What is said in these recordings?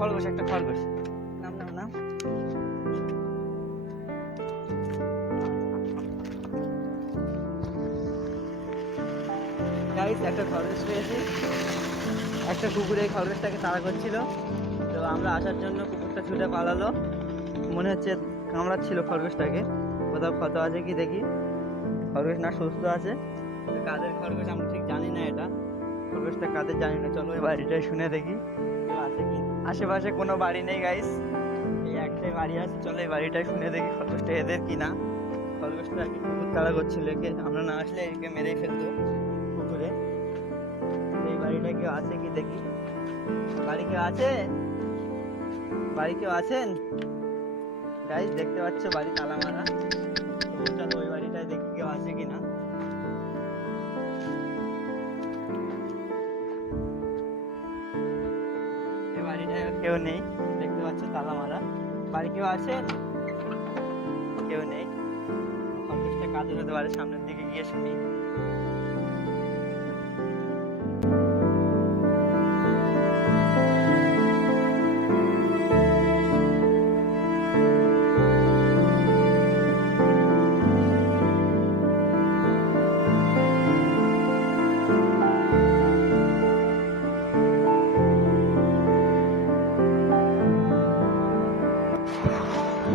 খরগোশ একটা খরগোশ। নাম নাম নাম গাইস একটা খরগোশ পেয়েছি। একটা কুকুরে এই খরগোশটাকে তাড়া করছিল। তো আমরা আসার জন্য কুকুরটা ছুটে পালালো। মনে হচ্ছে কামড়াচ্ছিল খরগোশটাকে। কোথাও ক্ষত আছে কি দেখি? খরগোশ না সুস্থ আছে। কাদের খরগোশ আমরা ঠিক জানি না এটা। খরগোশটা কাদের জানি না চলো ওই বাড়িটাই শুনে দেখি। আছে কি? আশেপাশে কোনো বাড়ি নেই গাইস এই একটাই বাড়ি আছে। চলো এই বাড়িটাই শুনে দেখি খরগোশটা এদের কি না খরগোশটা কি কুকুর তাড়া করছিল একে। আমরা না আসলে একে মেরেই ফেলতো কুকুরে এই বাড়িটা কেউ আছে কি দেখি? বাড়ি কেউ আছে? বাড়ি কেউ আছেন? গাইস দেখতে পাচ্ছ বাড়ি তালা মারা। চলো ওই বাড়িটায় দেখি কেউ আছে কিনা। কেউ নেই। দেখতে পাচ্ছ তালা মারা বাড়ি কেউ আছে? কেউ নেই। খরগোশটা কাদের হতে পারে সামনের দিকে গিয়ে শুনি।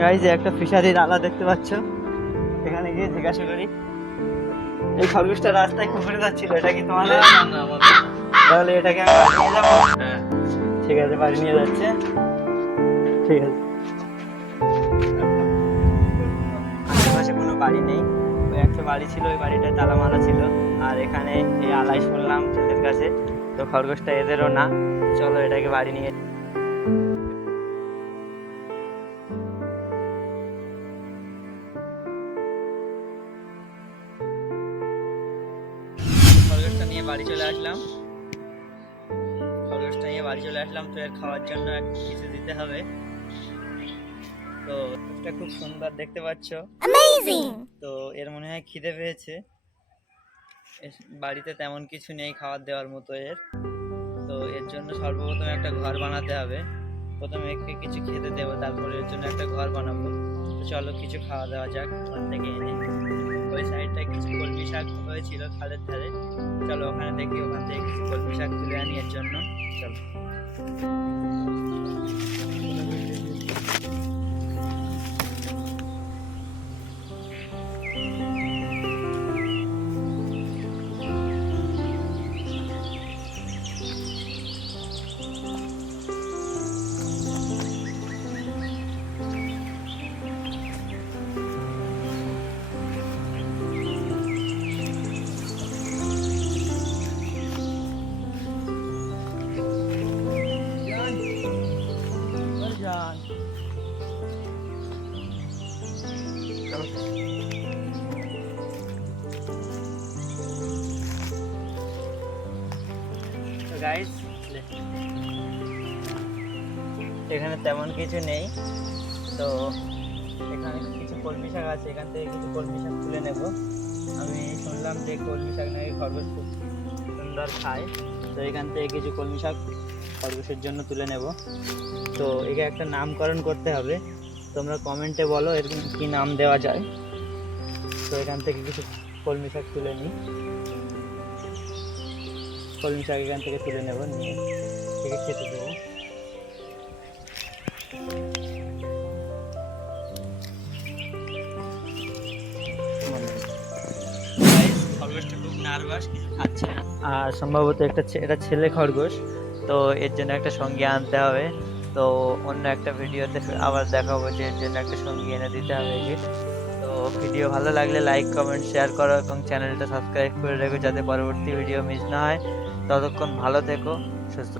গাইজ একটা ফিশারির আলা দেখতে পাচ্ছ। এখানে গিয়ে জিজ্ঞাসা করি এই খরগোশটা রাস্তায় কুকুরে যাচ্ছিল এটা কি তোমার তাহলে এটাকে আমি বাড়ি নিয়ে যাব ঠিক আছে বাড়ি নিয়ে যাচ্ছে। ঠিক আছে। আশেপাশে কোনো বাড়ি নেই। ওই একটা বাড়ি ছিল ওই বাড়িটায় তালা মারা ছিল। আর এখানে এই আলাই শুনলাম ছেলের কাছে। তো খরগোশটা এদেরও না। চলো এটাকে বাড়ি নিয়ে নিয়ে বাড়ি চলে আসলাম। খরগোশটা নিয়ে বাড়ি চলে আসলাম তো এর খাওয়ার জন্য কিছু দিতে হবে। তো এটা খুব সুন্দর দেখতে পাচ্ছ। তো এর মনে হয় খিদে পেয়েছে। বাড়িতে তেমন কিছু নেই খাবার দেওয়ার মতো এর। তো এর জন্য সর্বপ্রথম একটা ঘর বানাতে হবে। প্রথমে একে কিছু খেতে দেবো তারপরে এর জন্য একটা ঘর বানাবো। তো চলো কিছু খাওয়া দাওয়া যাক ঘর থেকে এনে। ওই সাইডটায় কিছু শাক হয়েছিল খালের ধারে। চলো ওখানে দেখি, ওখান থেকে কিছু কলমি শাক তুলে আনি এর জন্য। চলো। গাইস এখানে তেমন কিছু নেই। তো এখানে কিছু কলমি শাক আছে, এখান থেকে কিছু কলমি শাক তুলে নেব। আমি শুনলাম যে কলমি শাক নাকি খরগোশ খুব সুন্দর খায়। তো এখান থেকে কিছু কলমি শাক খরগোশের জন্য তুলে নেব। তো একে একটা নামকরণ করতে হবে। তোমরা কমেন্টে বলো এর কি নাম দেওয়া যায়। তো এখান থেকে কিছু কলমি শাক তুলে নিই। কলমি শাক এখান থেকে তুলে নেব নিয়ে একে খেতে দেবো। না আর সম্ভবত একটা এটা ছেলে খরগোশ তো এর জন্য একটা সঙ্গী আনতে হবে। তো অন্য একটা ভিডিওতে আবার দেখাবো যে এর জন্য একটা সঙ্গী এনে দিতে হবে একে। তো ভিডিও ভালো লাগলে লাইক কমেন্ট শেয়ার করো এবং চ্যানেলটা সাবস্ক্রাইব করে রেখো যাতে পরবর্তী ভিডিও মিস না হয়। ততক্ষণ ভালো থেকো সুস্থ